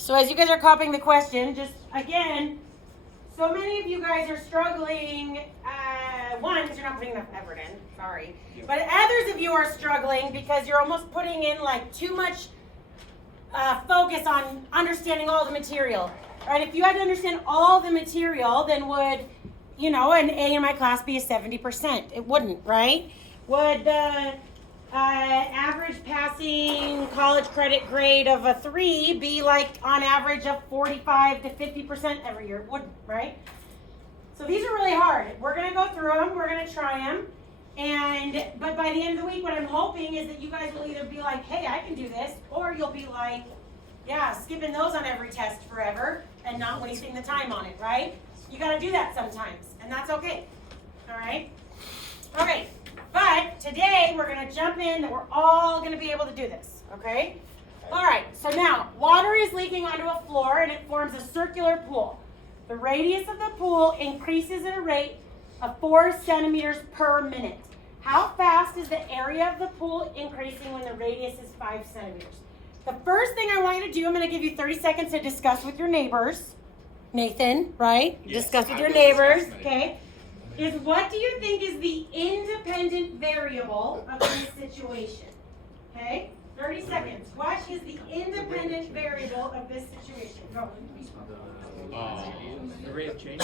So as you guys are copying the question, just again, so many of you guys are struggling, one, because you're not putting enough effort in, sorry. But others of you are struggling because you're almost putting in like too much focus on understanding all the material. Right? If you had to understand all the material, then would, an A in my class be a 70%? It wouldn't, right? Would the average passing college credit grade of a 3 be like on average of 45 to 50% every year? It wouldn't, right? So these are really hard. We're going to go through them. We're going to try them. But by the end of the week, what I'm hoping is that you guys will either be like, hey, I can do this, or you'll be like, yeah, skipping those on every test forever and not wasting the time on it, right? You got to do that sometimes, and that's okay. All right? Okay, but today we're going to jump in that we're all going to be able to do this, okay? All right, so now water is leaking onto a floor and it forms a circular pool. The radius of the pool increases at a rate of 4 centimeters per minute. How fast is the area of the pool increasing when the radius is 5 centimeters? The first thing I want you to do, I'm going to give you 30 seconds to discuss with your neighbors. Nathan, right? Yes, discuss with I your will neighbors, discuss with okay? Is what do you think is the independent variable of this situation? Okay? 30 seconds. What is the independent variable of this situation? Go. The rate of change?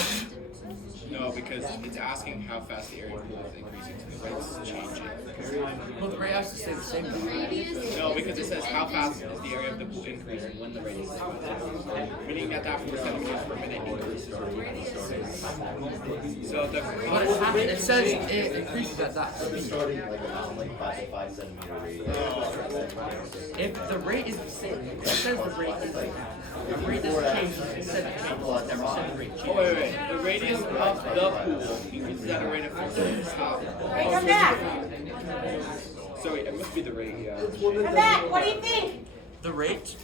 No, because it's asking how fast the area of the pool is increasing, so the rate's changing. Well, the rate has to stay the same though. No, because it says how fast is the area of the pool increasing when the rate is 5. Meaning that 4 centimeters per minute increases. So But it says it increases at that speed. Starting like 5 centimeter radius. If the rate is the same, it says the rate is the rate doesn't change. It said it changes. It never said the rate Oh, changes. wait. The radius of the pool increases at a rate of 4 centimeters. How? Right, come back. Sorry, it must be the rate, yeah. Come back. What do you think? The rate?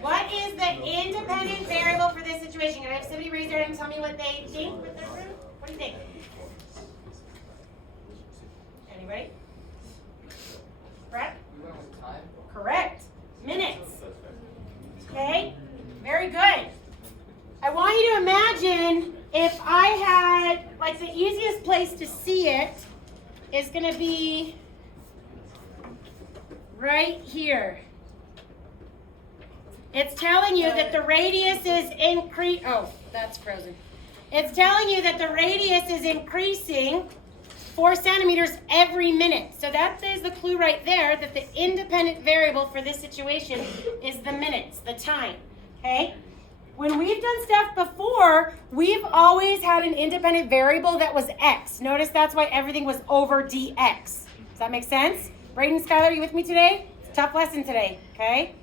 What is the independent variable for this situation? Can I have somebody raise their hand and tell me what they think with their group? What do you think? Anybody? Correct? Correct. Minutes. Okay? Very good. I want you to imagine if I had, like, the easiest place to see it is going to be right here. It's telling you that the radius is that's frozen. It's telling you that the radius is increasing 4 centimeters every minute. So that is the clue right there that the independent variable for this situation is the minutes, the time. Okay? When we've done stuff before, we've always had an independent variable that was x. Notice that's why everything was over dx. Does that make sense? Braden, Skylar, are you with me today? It's a tough lesson today, okay?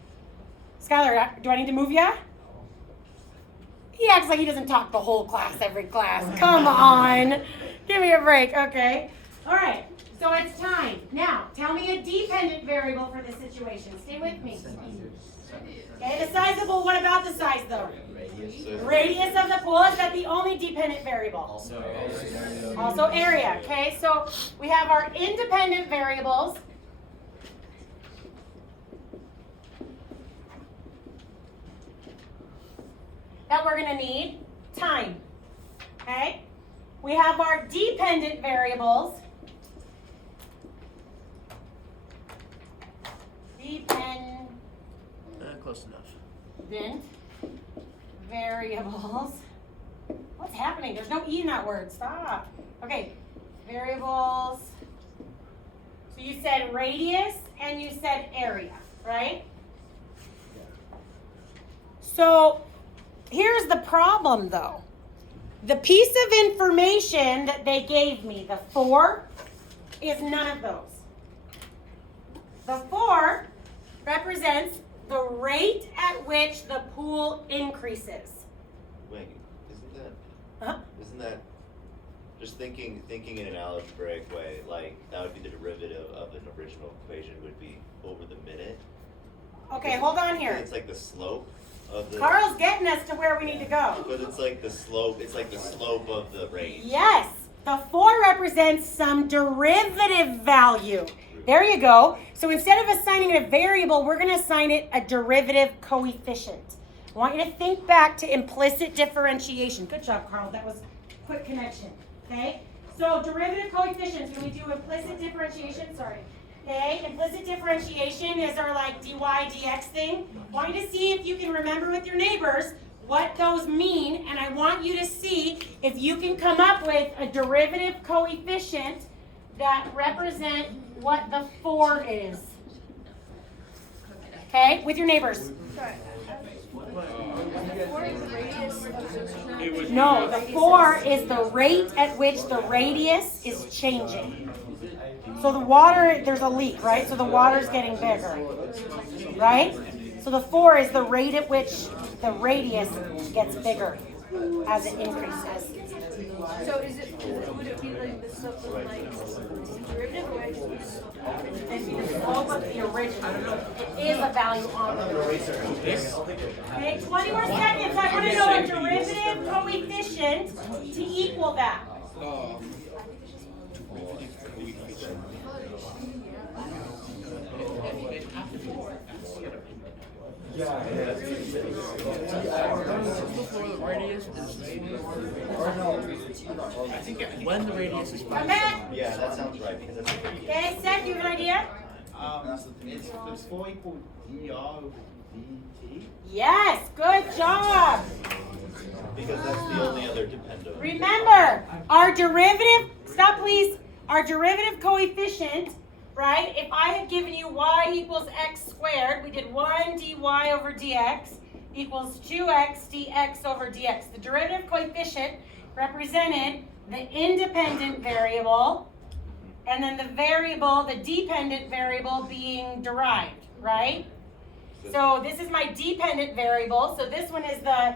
Skylar, do I need to move ya? He acts like he doesn't talk the whole class, every class. Come on. Give me a break, okay? All right, so it's time. Now, tell me a dependent variable for this situation. Stay with me. Okay, the size of the pool, what about the size though? Radius of the pool, is that the only dependent variable? Also area, okay? So we have our independent variables. That we're going to need. Time, okay? We have our dependent variables. Close enough. Dependent variables. What's happening? There's no E in that word. Stop. Okay, variables. So you said radius and you said area, right? So here's the problem though. The piece of information that they gave me, the 4, is none of those. The 4 represents the rate at which the pool increases. Wait, isn't that just thinking in an algebraic way, like that would be the derivative of an original equation would be over the minute? Okay, hold on here. It's like the slope of the Carl's getting us to where we need to go. But it's like the slope of the rate. Yes, the 4 represents some derivative value. There you go. So instead of assigning it a variable, we're going to assign it a derivative coefficient. I want you to think back to implicit differentiation. Good job, Carl. That was quick connection. Okay? So derivative coefficients, when we do implicit differentiation, sorry. Okay, implicit differentiation is our like dy dx thing. I want you to see if you can remember with your neighbors what those mean, and I want you to see if you can come up with a derivative coefficient that represent what the 4 is. Okay, with your neighbors. No, the 4 is the rate at which the radius is changing. So the water, there's a leak, right? So the water's getting bigger, right? So the 4 is the rate at which the radius gets bigger as it increases. So would it be like the slope of like derivative or actually It'd be the slope of the original. It is a value on the derivative. Okay, 20 more seconds. I want to know a derivative coefficient to equal that. Before the radius is when the radius is Come back. Yeah, that sounds right, because that's a Okay, Seth, you have an idea? It's 4 equal dr over dt. Yes, good job. because that's the only other dependent. Remember, our derivative, stop please, our derivative coefficient, right? If I had given you y equals x squared, we did 1 dy over dx equals 2x dx over dx. The derivative coefficient represented the independent variable, and then the variable, the dependent variable being derived, right? So this is my dependent variable. So this one is the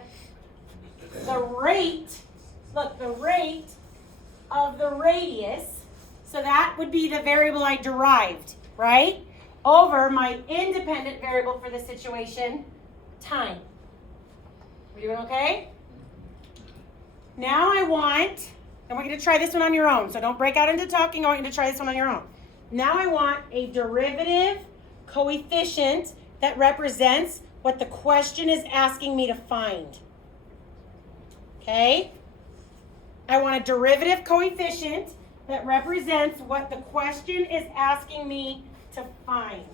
rate, look, the rate of the radius. So that would be the variable I derived, right? Over my independent variable for the situation, time. We doing okay? Now I want, and we're going to try this one on your own. So don't break out into talking. I want you to try this one on your own. Now I want a derivative coefficient that represents what the question is asking me to find. Okay? I want a derivative coefficient that represents what the question is asking me to find.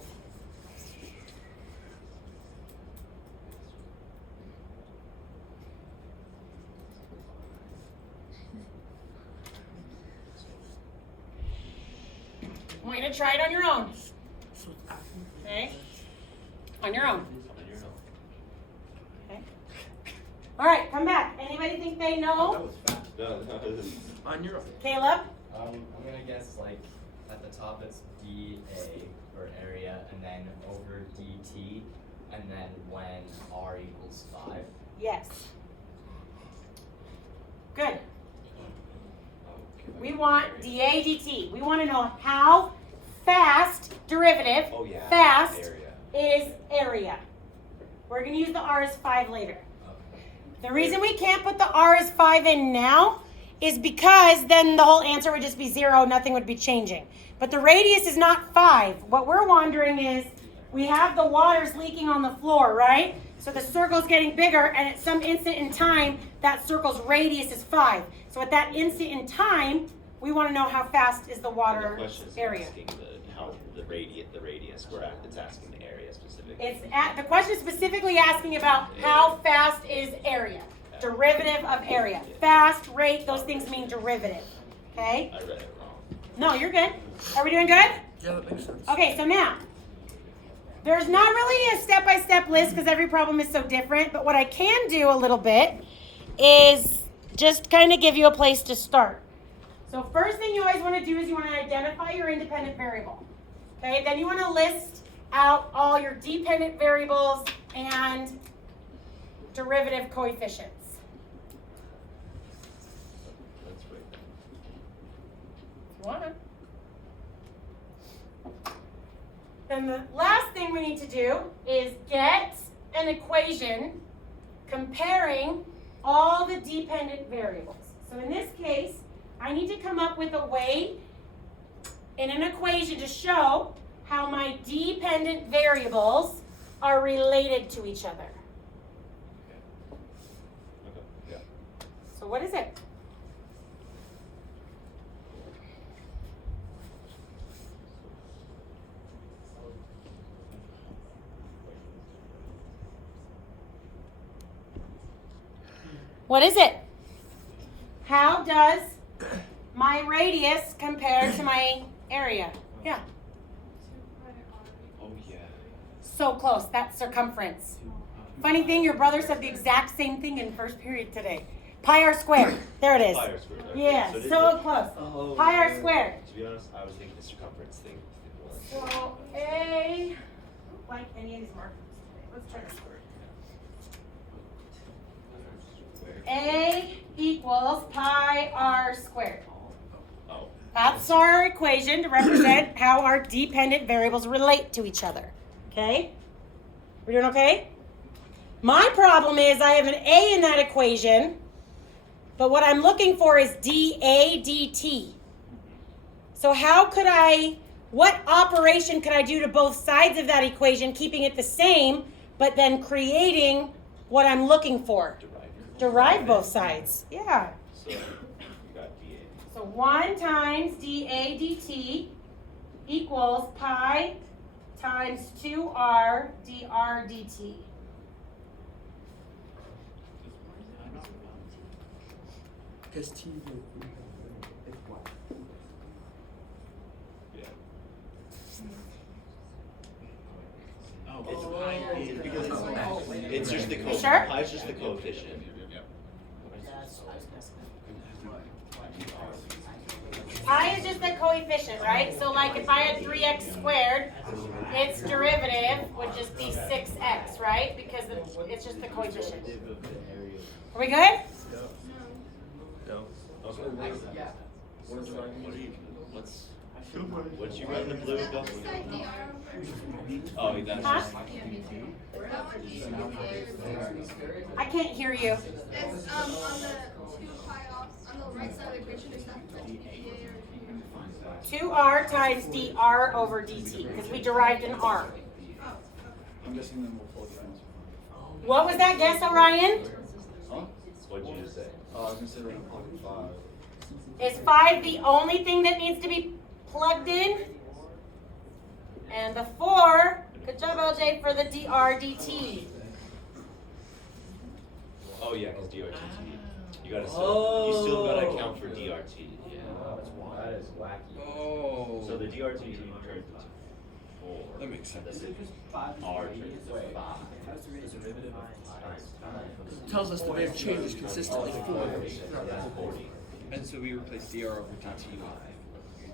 I want you to try it on your own. Okay? On your own. Okay. All right, come back. Anybody think they know? No, this is On your own. Caleb? I'm gonna guess like at the top it's dA for area, and then over dt, and then when r equals 5. Yes. Good. We want dA dt. We want to know how fast, derivative, oh yeah. fast Area. is area. We're going to use the r as 5 later. The reason we can't put the r as 5 in now is because then the whole answer would just be 0, nothing would be changing. But the radius is not 5. What we're wondering is, we have the waters leaking on the floor, right? So the circle's getting bigger, and at some instant in time, that circle's radius is 5. So at that instant in time, we want to know how fast is the water The question is area. asking the radius. It's asking the area specifically. The question is specifically asking about how fast is area. Derivative of area. Fast, rate, those things mean derivative. Okay? I read it wrong. No, you're good. Are we doing good? Yeah, that makes sense. Okay, so now, there's not really a step-by-step list because every problem is so different, but what I can do a little bit is just kind of give you a place to start. So first thing you always want to do is you want to identify your independent variable. Okay, then you want to list out all your dependent variables and derivative coefficients. That's right. If you want to. Then the last thing we need to do is get an equation comparing all the dependent variables. So in this case, I need to come up with a way in an equation to show how my dependent variables are related to each other. So what is it? What is it? How does my radius compare to my area? Yeah. Oh, yeah. So close. That's circumference. Funny thing, your brother said the exact same thing in first period today. Pi r squared. There it is. Pi r squared. Okay. Yeah, did so the- close. Oh, Pi r yeah. squared. To be honest, I was thinking the circumference thing. So A, like any of these markers today. Let's try this word. A equals pi r squared. Oh. That's our equation to represent how our dependent variables relate to each other. Okay? We're doing okay? My problem is I have an A in that equation, but what I'm looking for is dA dt. So what operation could I do to both sides of that equation, keeping it the same, but then creating what I'm looking for? Derive both sides. Yeah. So you got dA. So 1 times dA dt equals pi times 2r dr dt. Because T Yeah. Oh, It's because it's just the You sure? Pi is just the coefficient. Pi is just the coefficient, right? So like if I had 3x squared, its derivative would just be 6x, right? Because it's just the coefficient. Are we good? No. Okay. What's you run the blue dot? Oh, that's Huh? just. I can't hear you. It's on the 2 pi off on the right side of the equation. Is that the dA or 2r times dr over dt, because we derived an r. I'm guessing then we'll pull transform. What was that guess, Orion? Huh? What'd you just say? I was gonna say we're gonna plug 5. Is 5 the only thing that needs to be plugged in? And the 4, good job LJ, for the dr dt. Oh yeah, because DRT. You gotta still, you still gotta account for DRT. Yeah. That is wacky. Oh. So the DRT turns into 4. That makes sense. And then R turns into 5. tells us the rate of change is consistently 4. That's 40. And so we replace dr over dt.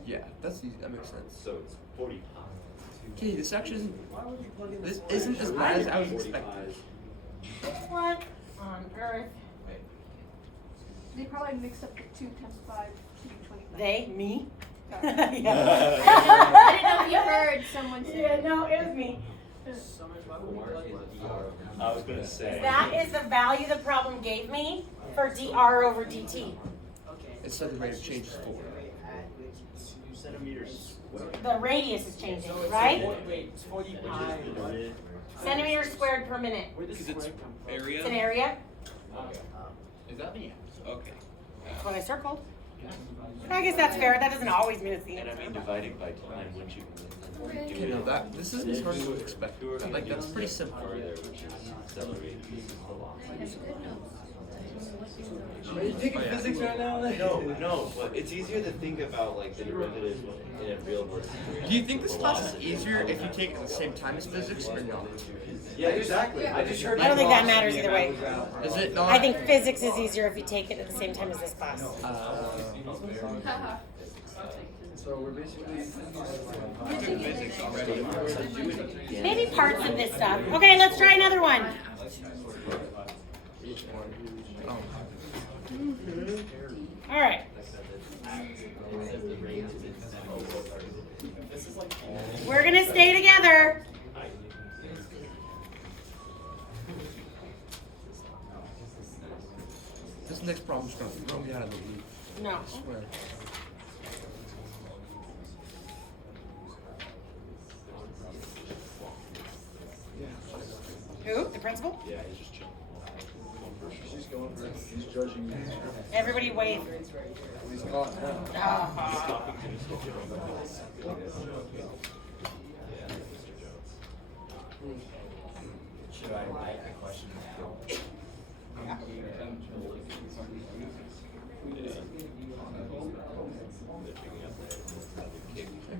Yeah, that's easy. That makes sense. So it's 40 pi. Okay, this section this isn't as bad as I was 40 expecting. pi's. What on earth? They probably mixed up the 2 times 5 to be 25. They? Me? I yeah. didn't know if you heard someone say Yeah, no, it was me. I was gonna say. That is the value the problem gave me for dr over dt. It said the rate of change is 4. Centimeters squared. The radius is changing, right? Wait, 40 pi. Centimeters squared per minute. Because it's area. It's an area. Is that the Okay. That's what I circled. I guess that's fair. That doesn't always mean it's the And I mean, answer. dividing by time, wouldn't you? Okay, no, this isn't as hard as I would expect. Like, that's pretty simple. Further, which is accelerate. Are you taking physics right now? No, but it's easier to think about like the derivative in a real world situation. Do you think this class is easier if you take it at the same time as physics or not? Yeah, exactly. I just heard I don't think that matters either way. Is it not? I think physics is easier if you take it at the same time as this class. So we're basically. Physics already. Maybe parts of this stuff. Okay, let's try another one. Oh. All right. We're gonna stay together. This next problem's gonna throw me out of the loop. No. I swear. Who? The Principal? Yeah, he's just chilling. She's going for it. He's judging me. Everybody wave. He's caught now. Ah. Should I write a question now?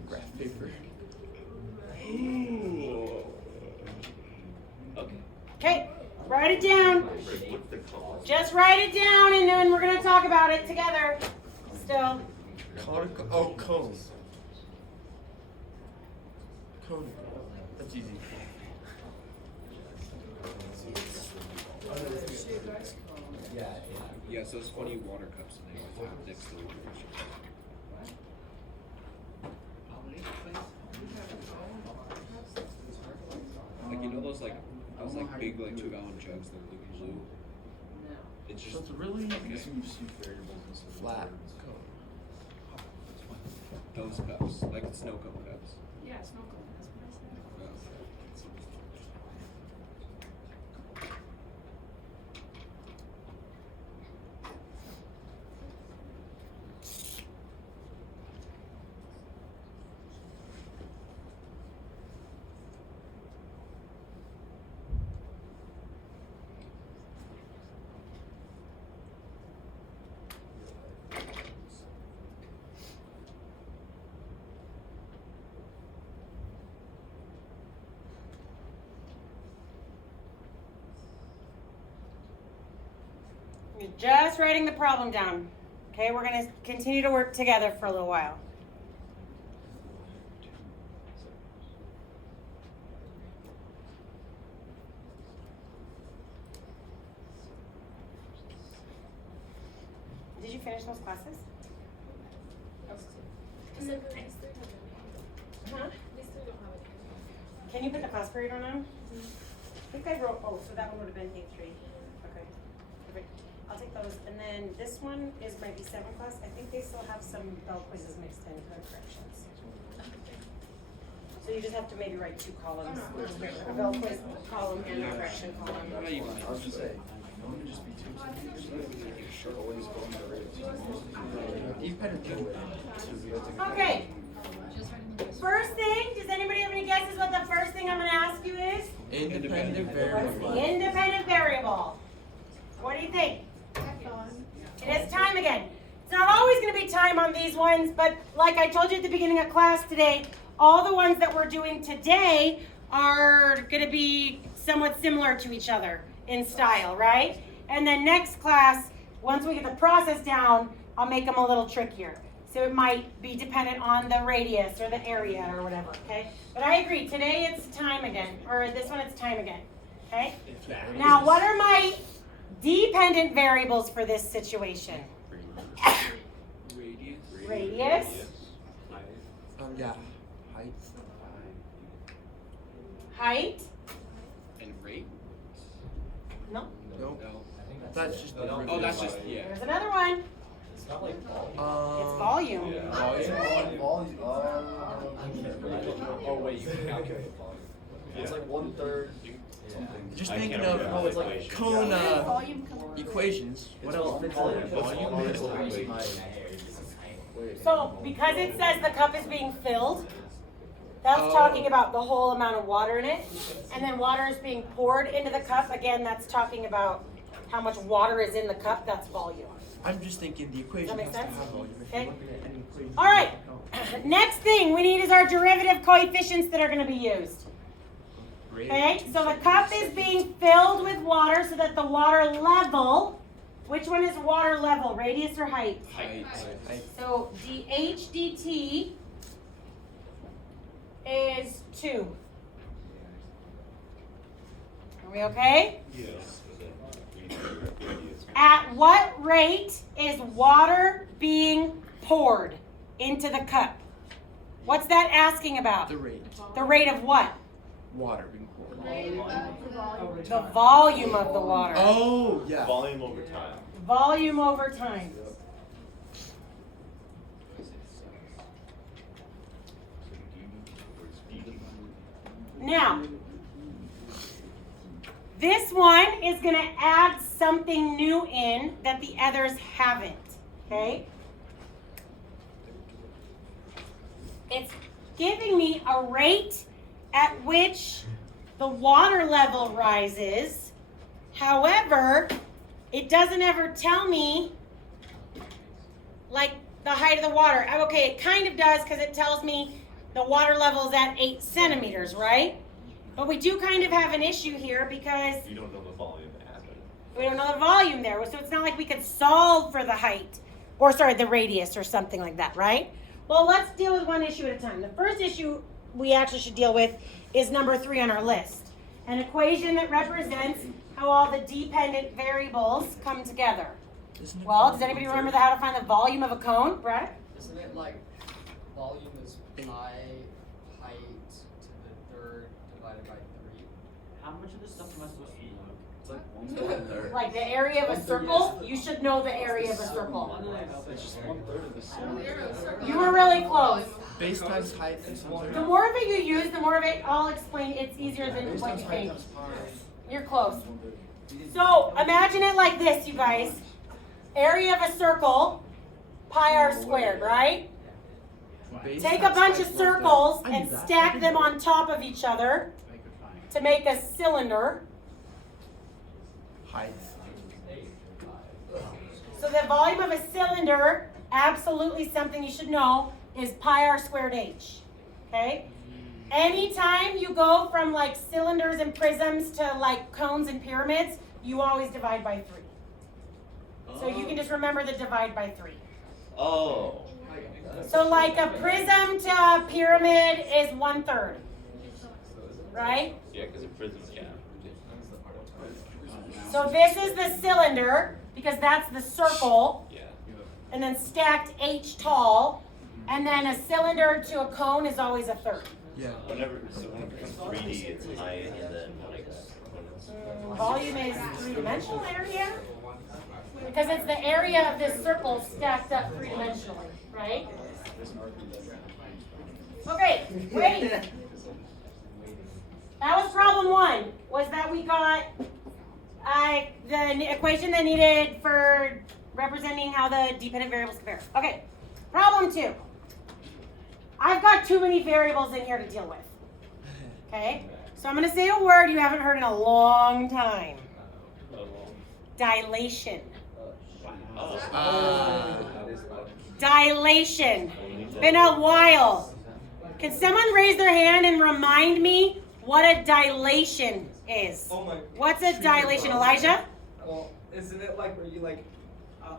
Graph paper. Okay. Okay, write it down. What's the call? Just write it down and then we're gonna talk about it together. Still. Conical. Oh, cone. Cone. That's easy. Yeah. Yeah, so it's funny water cups and they always have next to the water. Like you know those big 2-gallon jugs that are like blue. It's So just it's really Variables instead of flat words. cone. those cups, like the snow cone cups. Yeah, snow cone, that's what I said. You're just writing the problem down. Okay, we're gonna continue to work together for a little while. Did you finish those classes? Huh? Can you put the class period on them? I think I wrote, oh, so that one would have been 8-3. Okay, perfect. I'll take those. And then this one is might be 7 class. I think they still have some bell quizzes mixed in for corrections. So you just have to maybe write 2 columns. A bell quiz column and a correction column. Not even. I was gonna say, no one can just be too. Always going to rate. You kind of do it. Okay. First thing, does anybody have any guesses what the first thing I'm gonna ask you is? Independent What's variable. the independent variable? What do you think? It is time again. It's not always going to be time on these ones, but like I told you at the beginning of class today, all the ones that we're doing today are going to be somewhat similar to each other in style, right? And then next class, once we get the process down, I'll make them a little trickier. So it might be dependent on the radius or the area or whatever, okay? But I agree, today it's time again, or this one it's time again, okay? Now, what are my dependent variables for this situation? Radius. Radius, Yeah. Height. height, And rate. no, Nope. No. That's just the Oh, that's just yeah. there's another one, It's not like it's volume. Oh, wait, you can calculate the volume. It's like 1/3. Just I thinking can't of remember oh, it's like equation. cone Volume comes. equations. What else? So, because it says the cup is being filled, that's talking about the whole amount of water in it. And then water is being poured into the cup, again, that's talking about how much water is in the cup, that's volume. I'm just thinking the equation make has sense? to have volume. If Okay. you're looking at any equation. All right, next thing we need is our derivative coefficients that are going to be used. Okay, so the cup is being filled with water so that the water level, which one is water level, radius or height? Height. So dH dt is 2. Are we okay? Yes. At what rate is water being poured into the cup? What's that asking about? The rate. The rate of what? Water being poured. The volume of the water. Oh, yeah. Volume over time. Volume over time. Now, This one is going to add something new in that the others haven't, okay? It's giving me a rate at which the water level rises. However, it doesn't ever tell me like the height of the water. Okay, it kind of does because it tells me the water level is at 8 centimeters, right? But we do kind of have an issue here because You don't know the volume happened. we don't know the volume there. So it's not like we could solve for the height, or sorry, the radius or something like that, right? Well, let's deal with one issue at a time. The first issue we actually should deal with is number 3 on our list. An equation that represents how all the dependent variables come together. Well, does anybody remember how to find the volume of a cone, Brett? Isn't it like volume is pi height to the third divided by 3? How much of this stuff am I supposed to know? It's like 1/3. Like the area of a circle? You should know the area of a circle. It's just 1/3 of the circle. You were really close. Base times height and The more of it you use, the more of it I'll explain. It's easier than Base what times you height think. times pi. You're close. 1/3. So imagine it like this, you guys. Area of a circle, pi r squared, right? Take a bunch of circles and stack them on top of each other to make a cylinder. Height. So the volume of a cylinder, absolutely something you should know, is pi r squared h. Okay? Anytime you go from like cylinders and prisms to like cones and pyramids, you always divide by 3. So you can just remember the divide by 3. Oh. So like a prism to a pyramid is 1/3. Right? Yeah, because a prism, yeah. So this is the cylinder, because that's the circle, Yeah. and then stacked h tall, and then a cylinder to a cone is always 1/3. Yeah. When it becomes 3D, it's height, and then when it's Volume is 3-dimensional area, because it's the area of this circle stacked up 3-dimensionally, right? Okay, wait. That was problem 1, was that we got the equation that needed for representing how the dependent variables compare. Okay, problem 2. I've got too many variables in here to deal with. Okay, so I'm going to say a word you haven't heard in a long time. Dilation. Dilation. Been a while. Can someone raise their hand and remind me what a dilation is? Oh my. What's a dilation, Elijah? Well, isn't it like where you like,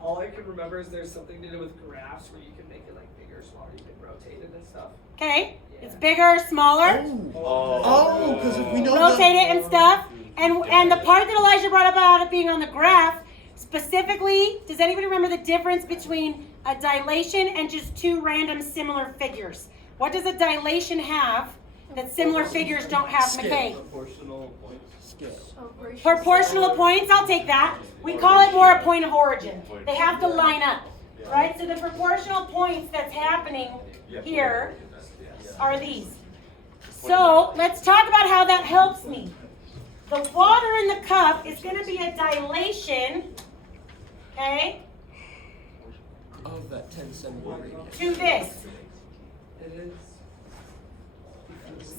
all I can remember is there's something to do with graphs where you can make it like bigger, smaller, you can rotate it and stuff. Okay, it's bigger, smaller, Oh, because we know rotate it and stuff. And the part that Elijah brought up about it being on the graph, specifically, does anybody remember the difference between a dilation and just 2 random similar figures? What does a dilation have that similar figures don't have, McKay? Proportional points. Scale. Proportional points, I'll take that. We call it more a point of origin. They have to line up, right? So the proportional points that's happening here are these. So let's talk about how that helps me. The water in the cup is going to be a dilation, okay, Of that 10 centimeter radius. to this. It is.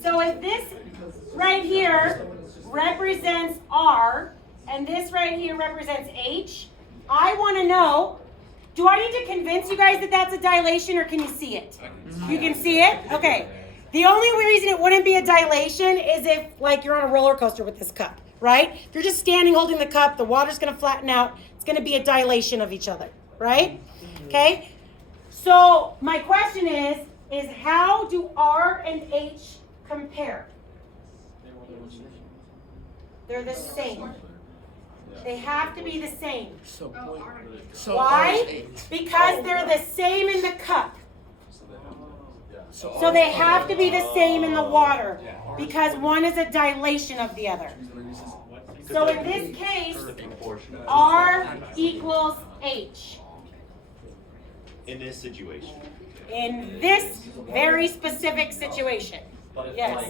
So if this right here represents R, and this right here represents H, I want to know, do I need to convince you guys that that's a dilation, or can you see it? You can see it? Okay. The only reason it wouldn't be a dilation is if, like, you're on a roller coaster with this cup, right? If you're just standing holding the cup, the water's going to flatten out. It's going to be a dilation of each other, right? Okay? So my question is how do R and H compare? They're the same. They have to be the same. So point. So Why? Because they're the same in the cup. So So they have to be the same in the water because one is a dilation of the other. So in this case, R equals H. in this situation. In this very specific situation. But if Yes. like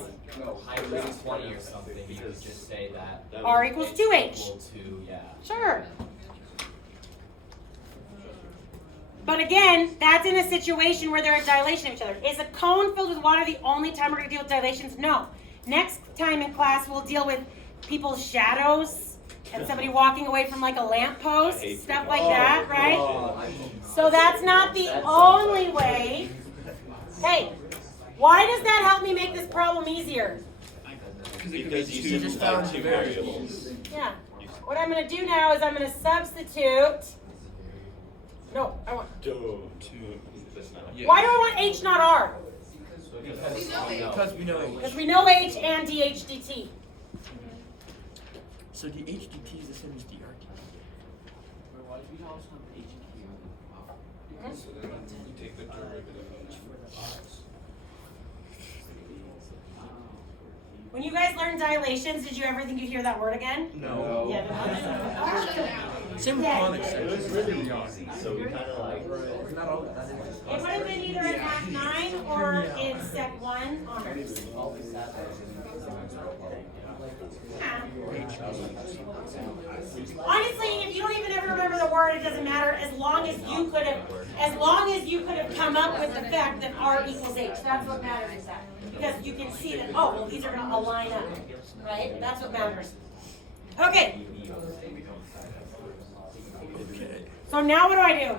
height was 20 or something, you could just say that R equals 2H. equal to, yeah. Sure. But again, that's in a situation where they're at dilation of each other. Is a cone filled with water the only time we're going to deal with dilations? No. Next time in class, we'll deal with people's shadows and somebody walking away from like a lamppost, stuff like that, right? So that's not the only way. Hey, why does that help me make this problem easier? Because you just found two variables. Yeah. What I'm going to do now is I'm going to substitute. No, I want. Yeah. Why do I want H not R? Because we know Because we know H and dH dt. So the HDT is the same as the RT. Take the derivative. When you guys learned dilations, did you ever think you'd hear that word again? No. Yeah. Same with Yeah. conic It sections. was really easy, so we kind of like. It would have been either in Act 9 or in Sec 1 honors. Honestly, if you don't even ever remember the word, it doesn't matter. As long as you could have come up with the fact that R equals H. That's what matters is that. Because you can see that, oh, well, these are going to align up. Right? That's what matters. Okay. Okay. So now what do I do?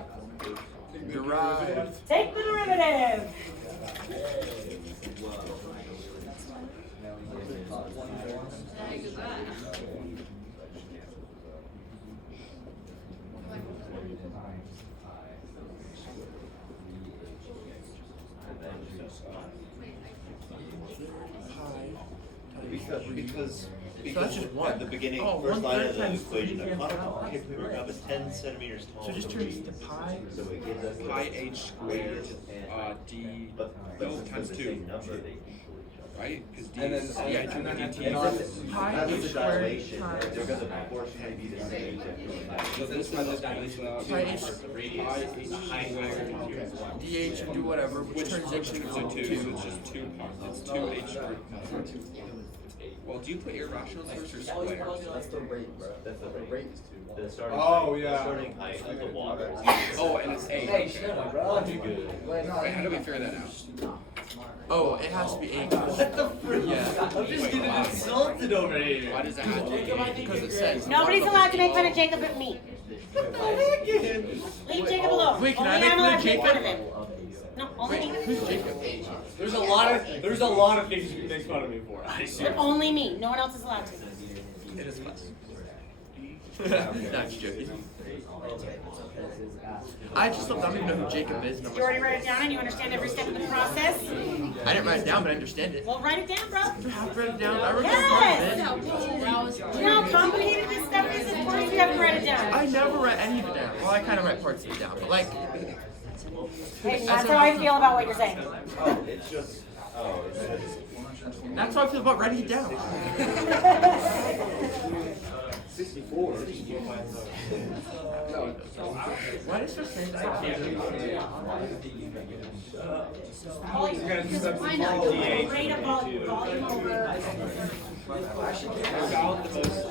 Derive. Take the derivative. Because So that's just one. at the beginning, Oh, first 1/3 line of the times equation, 3 a times conical parabolic is 10 centimeters tall. So just for turns radius. to pi. So it gives us Pi h squared d But no since times they're the 2, same number, they equal each other. right? Because d And then- is and yeah, then- 2 and then dt. Pi That h was a squared dilation, times. they're gonna proportionally be the same. So this is the dilation of Pi h pi h squared dh and do whatever, which turns into 2, so it's just 2 parts. It's 2 h squared. Well, do you put irrationals first or squares? That's the rate, bro. That's the rate. The starting Oh, height, yeah. the starting height of the water. Oh, and it's h. Hey, shut up, bro. Wait, how do we figure that out? Oh, it has to be 8. Yeah. I'm just getting insulted over here. Why does it have to be h? Because it says. Nobody's allowed to make fun of Jacob but me. Leave Jacob alone. Wait, can I Only make I'm fun allowed of to make fun of Jacob? him. No, only Wait, me. who's Jacob? There's a lot of things you can make fun of me for. But only me. No one else is allowed to. It is fun. No, just joking. I just don't even know who Jacob is. Did you already write it down and you understand every step of the process? I didn't write it down, but I understand it. Well, write it down, bro. I have to write it down. I wrote Yes! it down. Do you know how complicated this stuff is? Of course you have to write it down. I never write any of it down. Well, I kind of write parts of it down, but like. Hey, that's how I feel about what you're saying. Oh, it's just, That's how I feel about writing it down. 64. Why is there saying that? Volume. Rate of volume over. I found the most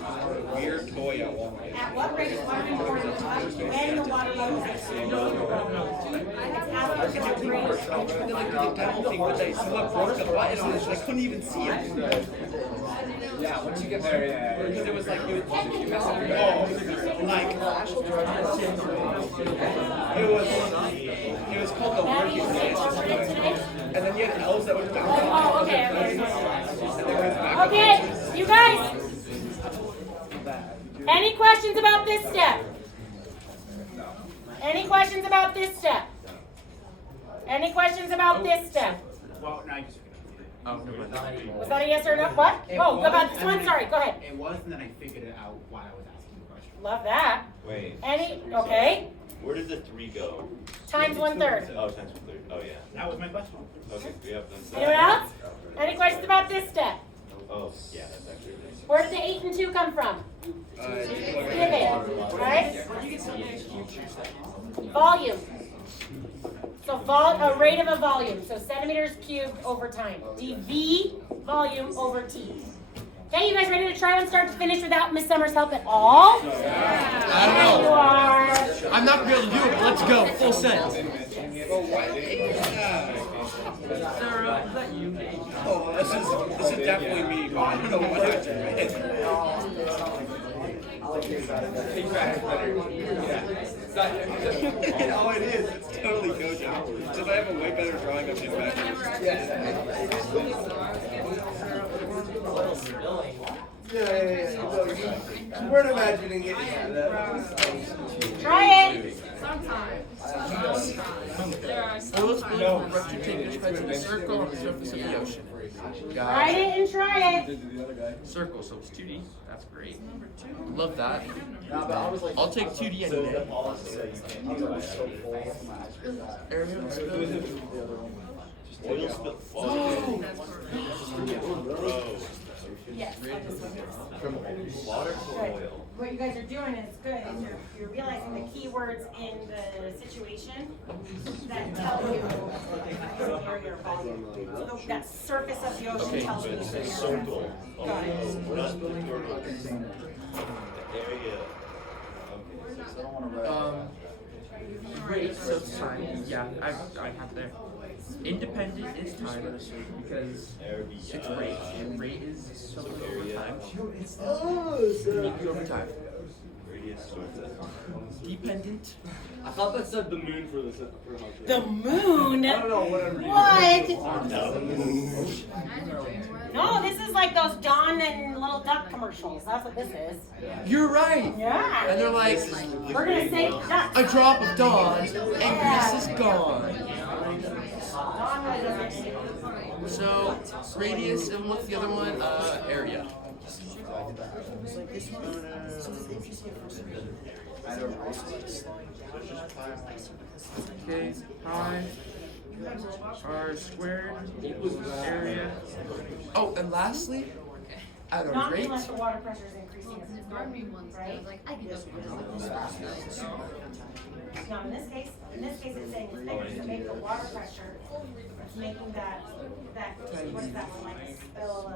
weird toy at Walmart. At what rate is water pouring up when the water level is exceeding? It's asked for the rate. Someone broke the button on it, I couldn't even see it. Yeah, once you get there, yeah. Because it was like, you mess up your like, it was called the Maddie, working you say man. alternate today? And then you had L's that would bounce. Oh, okay. And there was back. Okay, you guys. Any questions about this step? Any questions about this step? Any questions about this step? Well, no, I just. Oh, never mind. Was that a yes or no? What? Oh, about this one? Sorry, go ahead. It was, and then I figured it out while I was asking the question. Love that. wait. Any, okay. Where did the 3 go? Times 1/3. Oh, times 1/3. Oh, yeah. That was my question. Okay, we have this. Anyone else? Any questions about this step? Oh, yeah, that's actually this. Where did the 8 and 2 come from? Given, right? Volume. So a rate of a volume, so centimeters cubed over time. dV volume over T. Okay, you guys ready to try one start to finish without Miss Summers' help at all? I There don't you know. are. I'm not gonna be able to do it, but let's go. Full send. Well, why? Sarah, is that you? Oh, this is definitely me, but I don't know what happened. Oh, it is. It's totally Gojo. Just I have a way better drawing of him back. You weren't imagining it. Try it. There are some times rectangular types of a circle on the surface of the ocean. Write it and try it. Circle, so it's 2D. That's great. Love that. I'll take 2D any day. Area of spill. Oil spill. Bro. Yes. From water to oil. What you guys are doing is good. Is you're realizing the keywords in the situation that tell you the area or volume. So that surface of the ocean tells you the area. Circle. Got it. Area. Rate, so it's time. Yeah, I have there. Independent is time because it's rate. And rate is something over time. Unique over time. Dependent. I thought that said the moon for this. The moon? I don't know, whatever. What? No, this is like those Dawn and Little Duck commercials. That's what this is. You're right. Yeah. And they're like, We're gonna save ducks. a drop of dawn and Greece is gone. Dawn really doesn't. So radius and what's the other one? Area. Okay, pi r squared equals area. Oh, and lastly, at a Not rate. unless the water pressure is increasing as it's Army going, ones, right? like I get up. Now, in this case, it's saying it's bigger to make the water pressure. It's making that, what is that one, like, spill,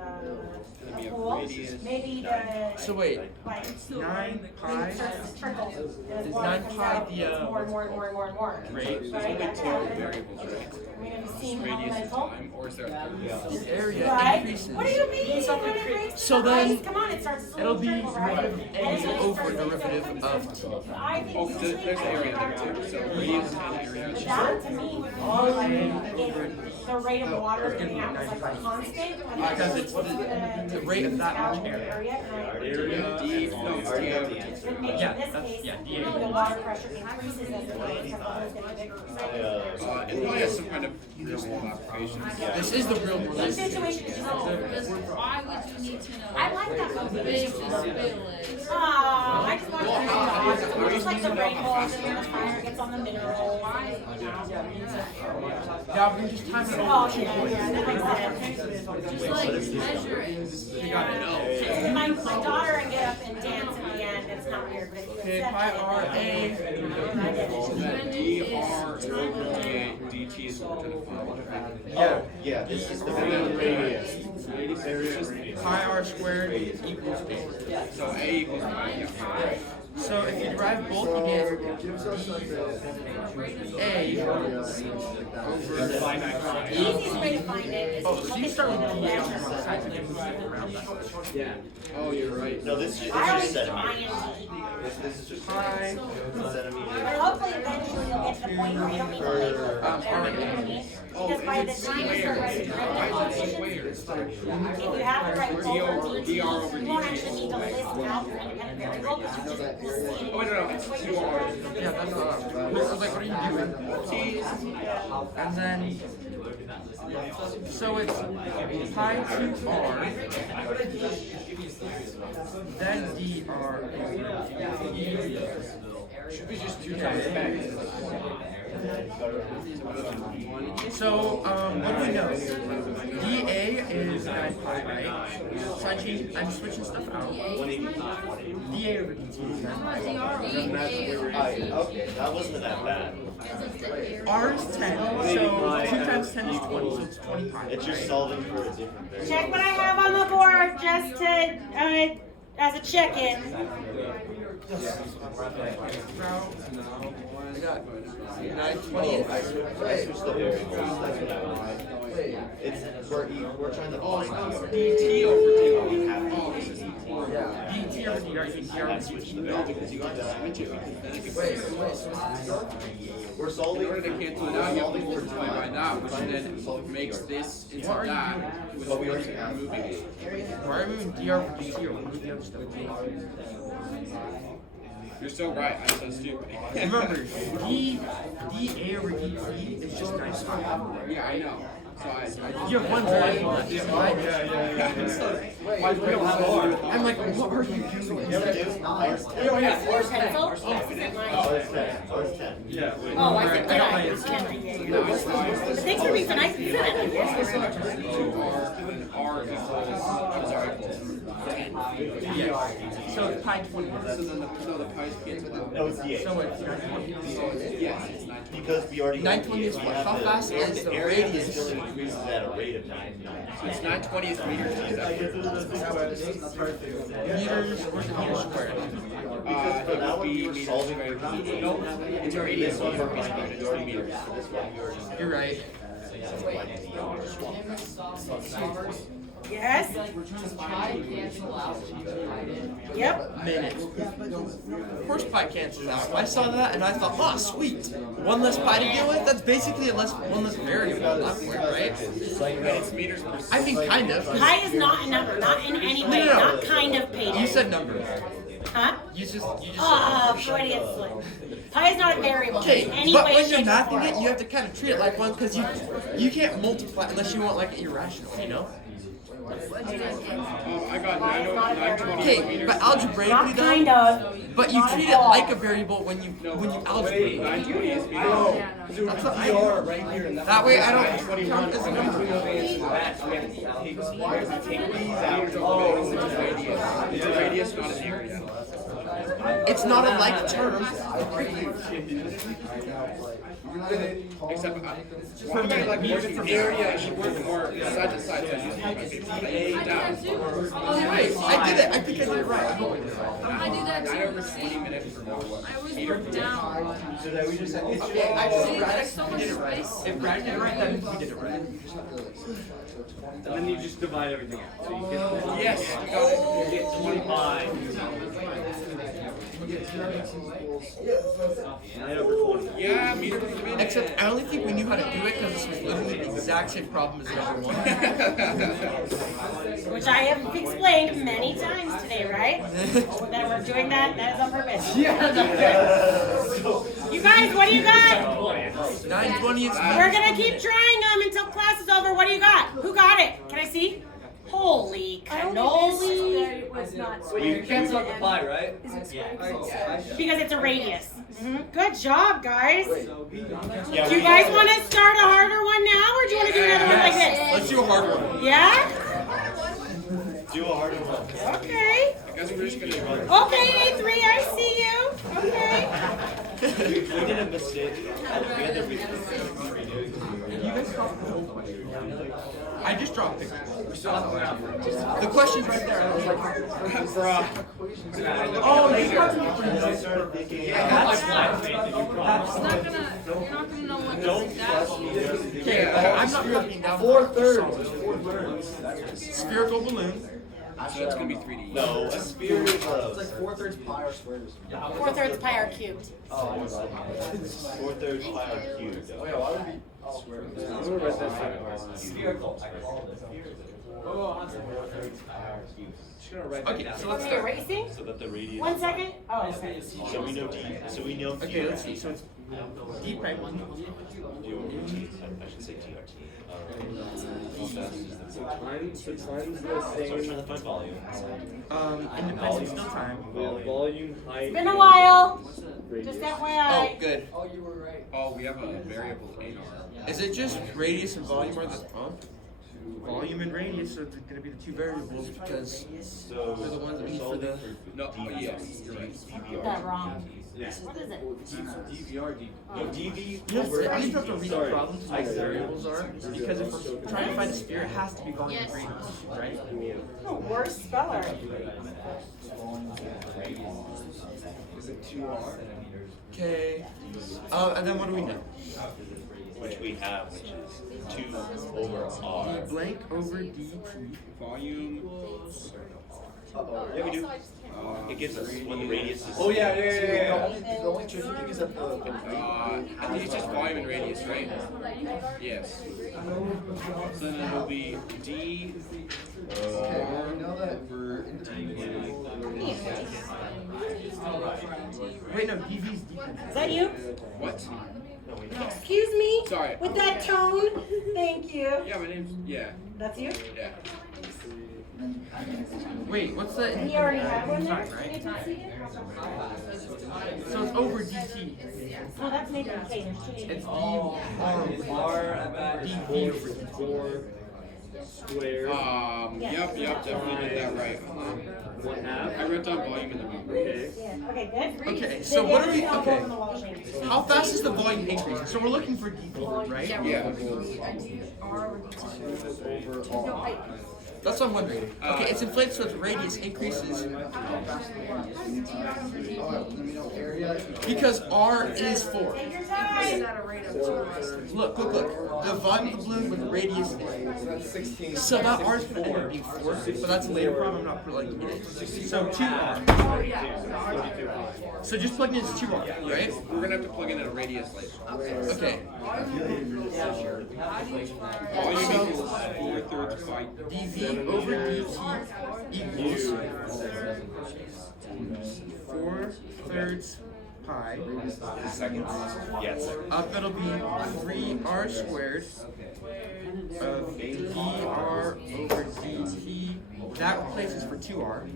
a pool? Maybe the, So wait, like, 9 pi. starts to trickle. And as Is water 9 comes pi out, the, it's more and more and more and more and more. Rate. Right, that's happening. Variables, right? I mean, have you seen Radius is elemental? time, or is there? The area Right? increases. What do you mean? When it breaks So the then ice, come on, it starts to it'll be trickle, right? derivative And A it over starts to- derivative of T. I think Oh, usually there's area there too. So radius and area. that to me would be like if the rate of water getting out was like a constant. Because it's the rate of that much area. Area D. No, it's D. Then maybe Yeah, in this that's- case, yeah, really the water pressure increases as the waves because the hole's getting bigger. It probably has some kind of real world application. This is the real This world. situation is wrong. Why would you need to know I like that how movie. big the spill is? I just want to know. Just like the rainbows and then the fire gets on the minerals. Yeah, we can just time it Oh, over. yeah, that makes sense. Just like measure it. You got it. My daughter and get up and dance in the end. It's not weird, but it's Okay, pi r a. So that dr over dt is what we're trying to find. Yeah. Yeah, this is the Radius. Pi r squared equals A. So A equals pi. Yeah. So if you derive both, you get A over. The easiest way to find it is Oh, to so look you at start with the the measure. scientific around that. Yeah. Oh, you're right. No, this is just I always do centimeters. INT. This is just Pi. But centimeters. hopefully eventually you'll get to the point where you don't need to label it. You know what I mean? Because by the time you start writing derivative coefficients, if you have to write over dt, you won't actually need to list out your independent variable because you just see it. Oh, wait, no, it's What 2 you're R. Yeah, that's I was like, what are you doing? And then, so it's pi 2r, then dr. Should be just 2 times back. So, what do we know? dA is 9 pi, right? So I'm switching stuff out. dA over dt is 9 pi. Okay, that wasn't that bad. R is 10, so 2 times 10 is 20, so it's 20 pi. It's just solving for a different variable. Check what I have on the board just to, as a check-in. I got 9/20. I switched the variables, that's what I was. It's, we're trying to find DT over we DT. have Oh, this is DT. dt over dr, you mean dr I over switched dt. the No, variables. because you have to switch it, because then it can We're in solving. order to cancel it out, you have to multiply by that, which then makes this into What are you that, doing? with But we what already you're have. moving it. Why are we moving dr over dt or remove the other stuff? You're so right, I'm so stupid. Remember, dA over dt is just 9 pi. Yeah, I know. So I You have one variable left. I'm like, what are you doing? You ever do? Ours 10. Pencil? Yes, is it mine? Ours 10. Ours 10. Yeah. Oh, I said, yeah, it's 10. But thanks for being so nice to sit it. R equals, I'm sorry, Yes. So it's pi 20. so then the pi's canceled. No, it's DA. So it's 9/20. So yes, it's 9. Because we already. 9/20 is we what? have How the- fast is the area radius? still increases at a rate of 9. So it's 9/20th meters per second. Meters, where's the meter squared? Because for that one, we were meters solving squared. for DA. No, it's a radius, This one, meter we're per finding second, the it's 2 meters. So this one, we already know. You're right. Yes? Does pi cancel out when you divide it? Yep. Minutes. Of course pi cancels out. I saw that and I thought, oh sweet. One less pi to deal with? That's basically one less variable at that point, right? And it's meters per second. I mean kind of. Pi is not a number, not in any way, No. not kind of paid. You said numbers. Huh? You just Ah, said Freudian slip. Pi is not a variable Okay, in any but way, when you're shape, or mathing form. it, you have to kind of treat it like one because you can't multiply unless you want like it irrational, you know? I got 9/20th Okay, meters. but algebraically Not though, kind of. but you treat it like a variable when you algebrate. 9/20th meters. That's what I. That way I don't count as a number. It's a radius, not an area. It's not a like term. Except, for me, like working area, she worked more side to side, so I usually like A down. Right, I did it. I think I did it right. I do that 9 over too. 20 minutes per hour. I always work down. Okay, I just See, read there's it. so We much did it right. space. If Brad did it right, that means we did it right. And then you just divide everything out. So you get Yes, you got it. you get 20 pi. 9 over 20. Yeah, meter per minute. Except I only think we knew how to do it because this was literally the exact same problem as number one. Which I have explained many times today, right? That we're doing that is on purpose. You guys, what do you got? 9/20 is We're gonna keep trying them until class is over. What do you got? Who got it? Can I see? Holy cannoli. It was not You cancel out the pi, right? Because it's a radius. Good job, guys. Yeah, Do you guys want to start a harder one now, or do you want to do another one like this? Let's do a hard one. Yeah? Do a harder one. Okay. I guess we're just gonna. Okay, A3, I see you. Okay. We did a mistake. We had to redo. You guys caught the whole question. I just dropped pictures. The question's right there. I was like, oh, you got I started thinking. You're not gonna know what this is that. Okay, I'm not copying down. 4/3. Spherical balloon. So it's gonna be 3D. No, a sphere is It's like 4/3 pi r squared. 4/3 pi r cubed. 4/3 pi r cubed. Oh yeah, why would we? I'm gonna write that down. Spherical, I call this. Just gonna write that Okay, down. so let's Okay, start. erasing? So that the radius. 1 second. Oh, okay. So we know D. So we know. Okay, let's see. So it's D prime 1. I should say TRT. So time's the So we're same. trying to find volume. Independence no time. Volume, height. It's been a while. radius. Just Oh, FYI. good. Oh, you were right. Oh, we have a variable AR. Is it just radius and volume are the volume and radius are going to be the two variables because So they're the ones that we need for the. No, yes, you're right. Got that wrong. What is it? No, DV. Yes, I just have to read the problem to what variables are because if we're trying to find a sphere, it has to be volume and radius, right? Oh, worst speller. Is it 2R? Okay. And then what do we know? Which we have, which is 2 over D R. blank over dt. Volume. Yeah, we do. It gives us when the radius is. Oh yeah. The only tricky thing is that I think it's just volume and radius, right? Yes. So then it'll be D now that we're in Wait, no, dv's d. Is that you? what? Excuse me? Sorry. With that tone? Thank you. Yeah, my name's That's you? yeah. Wait, what's that? And you already have one there? Time, right? Can you see it? So it's over dt. Oh, that's Nathan K. There's two It's Nathan. d dv over dt. 4 squared. Yep, definitely did that right. 1/2. I wrote down volume in the number. Okay. Okay, good. Okay, so what are we? Then elbow Okay, on the wall, Shane. how fast is the volume increasing? So we're looking for dv, right? Yeah. Over R. That's what I'm wondering. Okay, it's inflated so its radius increases because r is 4. Take your time. At a rate of 2 Look. The volume of the balloon with the radius. That's 16. So that r is going to be 4, but that's a later problem. I'm not like in it. So 2r. Oh, yeah. So just plug it into 2r, right? We're gonna have to plug in a radius later. Okay. Volume equals 4/3 pi. dv over dt equals 4/3 pi. Seconds? Yeah, seconds. That'll be 3r squared of dr over dt. That replaces for 2r.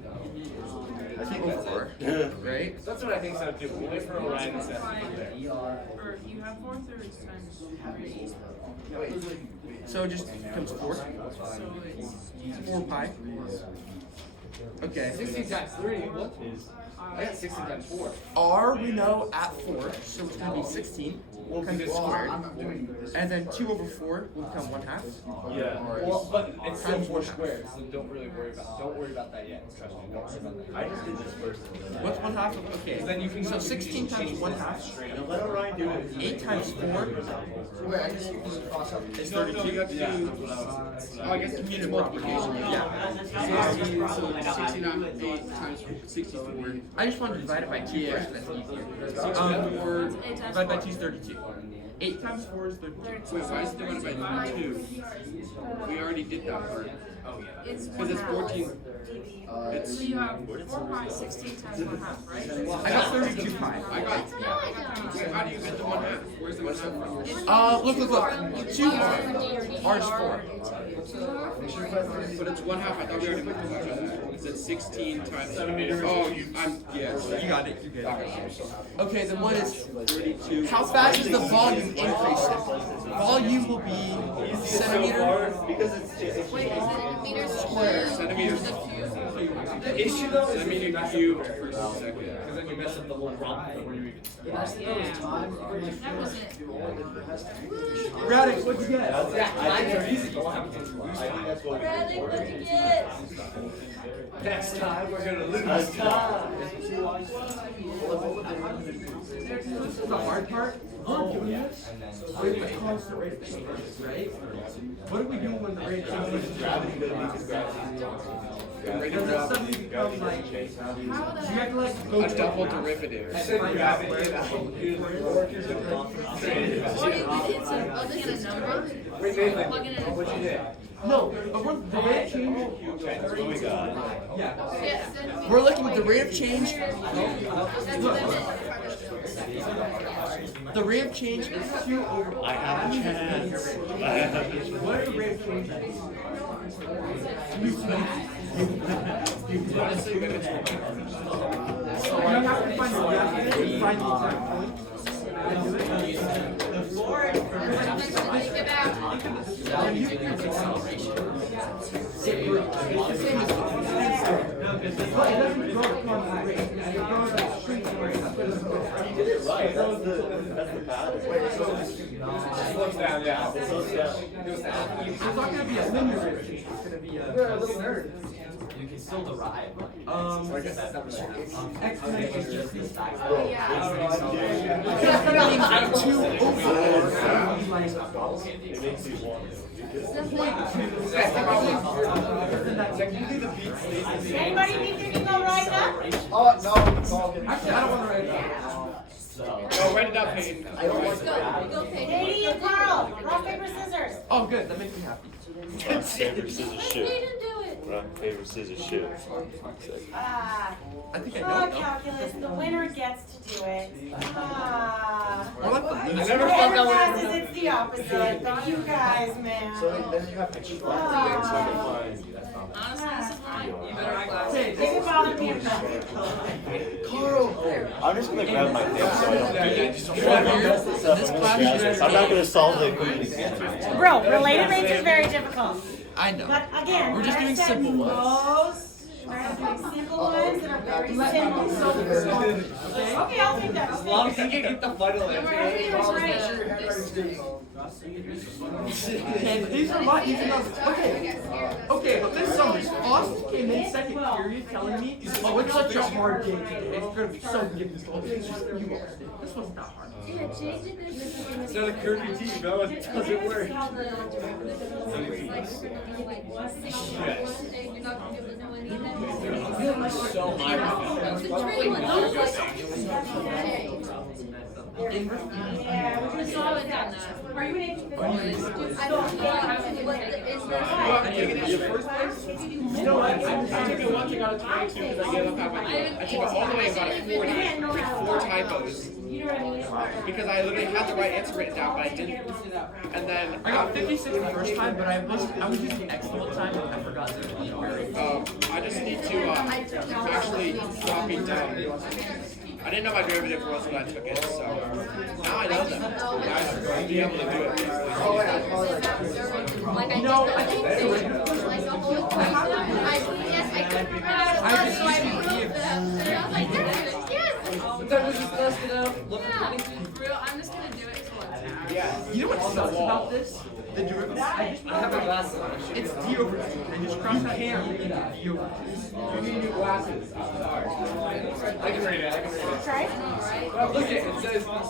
Over r, right? That's what I think so too. We'll wait for Orion and Or you have 4/3 times 3. So it just becomes 4. So it's 4 pi. Okay. 16 times 3. What? I got 16 times 4. R we know at 4, so it's going to be 16. Will become squared. And then 2 over 4 will become 1/2. Yeah. Well, but it's still Times 4 1/2. squared, so don't worry about that yet. Trust me, don't worry about that. I just did this first. What's 1/2 of, okay. Then you can- So you can 16 just times change 1/2. Now let Orion do it. 8 times 4 Wait, I guess you can cross out. is No, we 32. have to do. Oh, I guess Commuted multiplication. Yeah. 16, so 69, 8 times 64. I just wanted to divide it by 2 first, that's easier. 64. Divide by 2 is 32. 8 times 4 is 32. Wait, why is it divided by 2? We already did that part. It's Because it's 14. So you have 4 pi 16 times 1/2, right? I got 32 pi. I got. Wait, how do you get the 1/2? Where's the 1/2 from? Look. 2 r. R is 4. But it's 1/2. I thought we already looked at that. It said 16 times. Oh, yeah. You got it, you get it. Okay, then what is 32. how fast is the volume increasing? Volume will be centimeter. Because it's Wait, is it meters Square. Centimeters. The issue though is Centimeter cubed per second. because then you mess up the whole problem when you even. Yeah. That was it. Radix, what'd you get? Yeah, times are easy. You won't have to do I think that's what Bradley, what'd you get? Next time we're gonna lose time. This is the hard part. We're doing this with the constant rate of change, right? What do we do when the rate of change is gravity gonna make gravity. Does it suddenly become like, do you have to like go A to double a graph? derivative. I said gravity. What do you do? It's a, other than a number. Wait, Nathan, Plug in a what'd you get? No, but we're, the rate of change. Okay, that's what we got. Yeah. We're looking at the rate of change. The rate of change is 2 over. I have a chance. I have a chance. What are the rate of change? Honestly, but it's So you have to find the definite, find the exact point, and do it. Get out. But it doesn't grow a constant rate. It grows at a straight rate. That's what it's called. You did it right. That's the pattern. Wait, slows down, yeah. It slows down. It's not gonna be a linear rate of change. It's gonna be a little nerd. You can still derive. Exponent is just this fact. Yeah. 2 over. It makes you want to. Anybody think they can go right now? Oh, no, it's all good. Actually, I don't want to write it down. Oh, write it up, Peyton. I don't want Go, go, Peyton. Katie and Carl, rock, paper, scissors. Oh, good. That makes me happy. Rock, paper, scissors, Let shoot. Peyton do it. Rock, paper, scissors, shoot. Ah, I think I oh, know it. calculus, the winner gets to do it. Ah. Or like the I loser. never felt that way. Everyone says it's the opposite, but you guys, man. So then you have to try. Ah. Honestly, this is mine. You better act like Hey, It didn't bother me enough. Carl! I'm just gonna grab my thing so I don't This I'm class, not gonna solve the equation again. Bro, related rates is very difficult. I know. But again, We're just doing simple ones. We're doing simple ones that are very simple. Okay, I'll take that. As long as you can get the final Okay, but these are a lot easier numbers. Okay. Okay, but this summer, Austin came in second period telling me, oh, it's such a hard game today. It's gonna be so difficult. It's just, you lost it. This wasn't that hard. It's not a curvy team, no, it doesn't work. So high Yeah, we're just Slow it down now. Are you in? I don't know what the is the first place? You know what? I took it once, I got a 22 because I gave up halfway. I took it all the way about a 40, 4 typos. You know what I mean? Because I literally had the right answer written down, but I didn't. And then I got 56 the first time, but I was using excellent time and I forgot to. I just need to actually copy down. I didn't know my derivative was when I took it, so now I know them. I'll be able to do it. Like I No, just I think they were. like the whole question. Yes, I couldn't remember how to I so I just wrote that. And I was like, yes, yes. Sometimes we just bust it out. Look at For real, I'm just gonna do it till it's out. Yeah. You know what sucks about this? The derivative. I have my glasses on. It's d over 2. I just cross that hair and it's d over 2. You need new glasses. I'm sorry. I can read it. I can read it. Try. Well, look it says I'm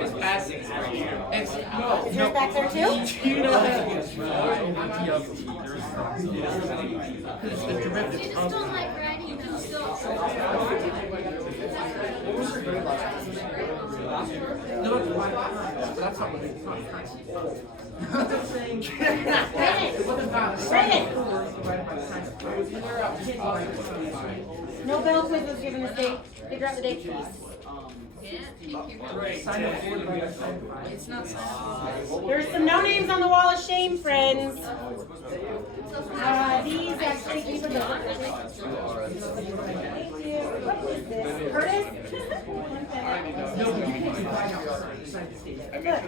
just passing for you. It's Is yours back there too? you know that d of t. Because it's the You derivative just of. don't like writing, you can still. No, that's fine. That's not what it's not. That's what I'm saying. It wasn't bad. No bell quiz was given this date. Figure out the date, please. Yeah, thank you. Sign up for it. It's not signed. There's some no names on the wall of shame, friends. These actually keep it going. Thank you. What is this? Curtis? No, but you can even find out. Good.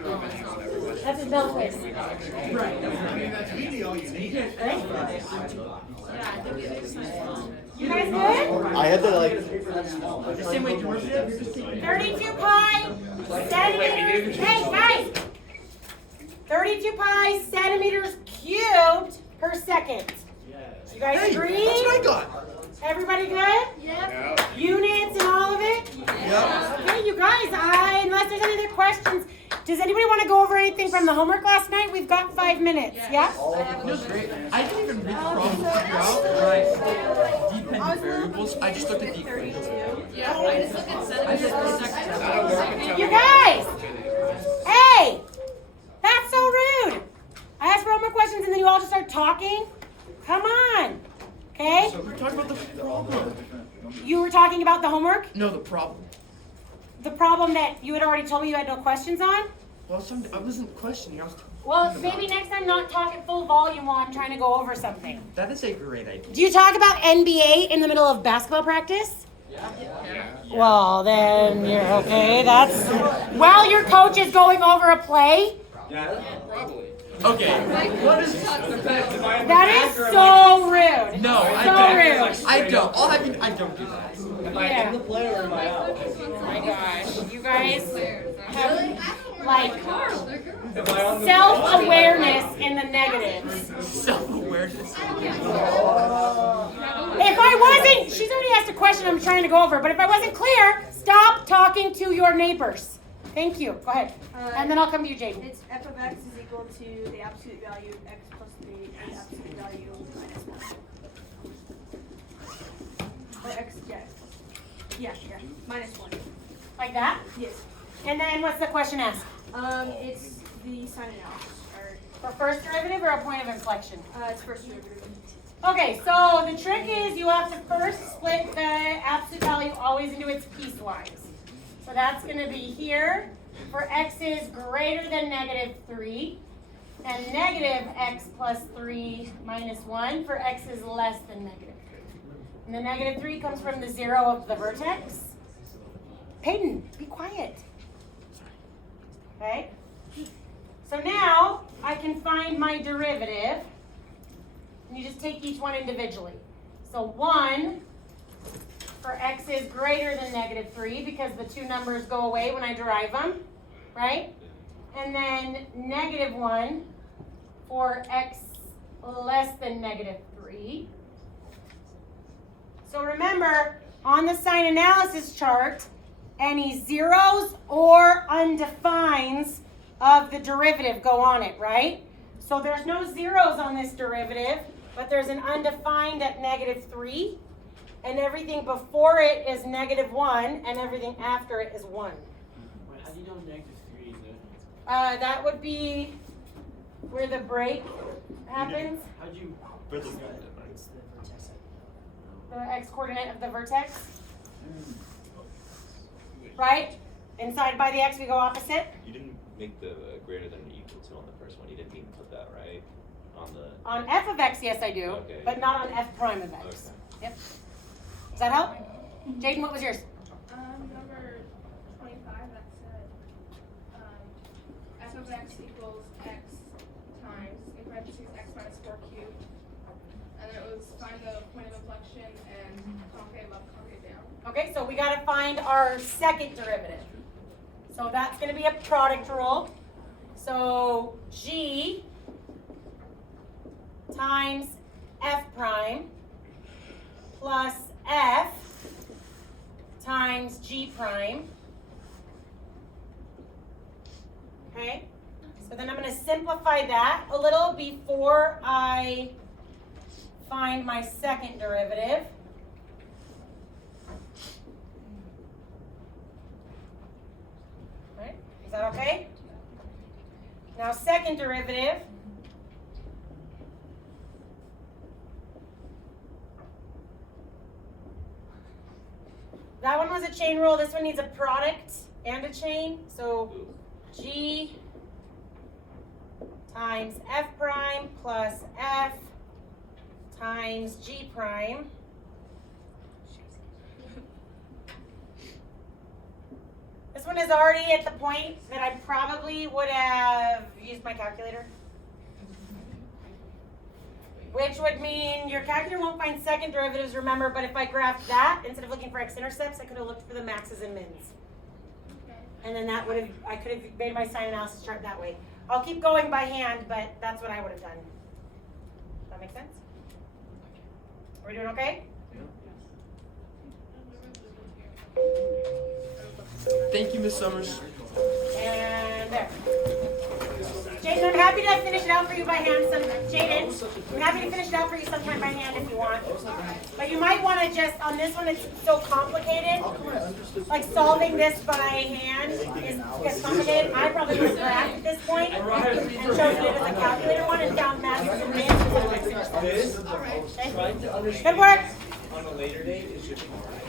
That's his bell quiz. Right. That's really all you need. Yeah, I think it is signed. You guys good? I had to like. The same way derivative, you're just taking 32 pi centimeters. Hey, guys! 32 pi centimeters cubed per second. You guys agree? That's what I got. Everybody good? Yep. Units and all of it? Yeah. Okay, you guys, unless there's any other questions, does anybody want to go over anything from the homework last night? We've got 5 minutes, yeah? It was great. I didn't even read the problem to figure out right dependent variables. I just looked at the equation. Yeah, I just look at centimeters per second. You guys! Hey! That's so rude! I were talking about the homework? No, the problem. The problem that you had already told me you had no questions on? Well, I wasn't questioning. I was. Well, maybe next time not talk at full volume while I'm trying to go over something. That is a great idea. Do you talk about NBA in the middle of basketball practice? Yeah. Well, then you're okay. That's while your coach is going over a play. Yeah, probably. Okay. What is that? That is so rude. No, I So don't. rude. I don't. All I mean, I don't do that. Yeah. player or am I out? Oh my gosh, you guys have like Am I on the self-awareness in the negatives. Self-awareness. If I wasn't, she's already asked a question I'm trying to go over, but if I wasn't clear, stop talking to your neighbors. Thank you. Go ahead. And then I'll come to you, Jaden. It's f of x is equal to the absolute value of x plus 3 and the absolute value of minus 1. Or x, yeah, minus 1. Like that? Yes. And then what's the question asked? It's the sign analysis, or For first derivative or a point of inflection? it's first derivative. Okay, so the trick is you have to first split the absolute value always into its piecewise. So that's going to be here for x is greater than negative 3, and negative x plus 3 minus 1 for x is less than negative 3. And the negative 3 comes from the 0 of the vertex. Peyton, be quiet. Okay? So now I can find my derivative. And you just take each one individually. So 1 for x is greater than negative 3 because the two numbers go away when I derive them, right? And then negative 1 for x less than negative 3. So remember, on the sign analysis chart, any zeros or undefines of the derivative go on it, right? So there's no zeros on this derivative, but there's an undefined at negative 3, and everything before it is negative 1, and everything after it is 1. How do you know negative 3 is That would be where the break happens, How'd you? the x coordinate of the vertex, right? Inside by the x we go opposite. You didn't make the greater than or equal to on the first one. You didn't mean to put that, right? On the. On f of x, yes I do, Okay. but not on f prime of x. Okay. Yep. Does that help? Jaden, what was yours? Number 25, that said, f of x equals x times, in parentheses, x minus 4 cubed. And then it was find the point of inflection and concave up, concave down. Okay, so we gotta find our second derivative. So that's gonna be a product rule. So g times f prime plus f times g prime. Okay, so then I'm gonna simplify that a little before I find my second derivative. Right? Is that okay? Now second derivative. That one was a chain rule. This one needs a product and a chain. So g times f prime plus f times g prime. This one is already at the point that I probably would have used my calculator. Which would mean your calculator won't find second derivatives, remember, but if I graphed that, instead of looking for x-intercepts, I could have looked for the maxes and mins. And then that would have, I could have made my sign analysis chart that way. I'll keep going by hand, but that's what I would have done. Does that make sense? Are we doing okay? Thank you, Miss Summers. And there. Jaden, I'm happy to finish it out for you by hand. Jaden, I'm happy to finish it out for you sometime by hand if you want. But you might want to just, on this one, it's so complicated. Like solving this by hand is complicated. I probably would have graphed at this point and chosen it as a calculator one and found maxes and mins instead of x-intercepts. Okay? Good work. On a later date, it should be alright.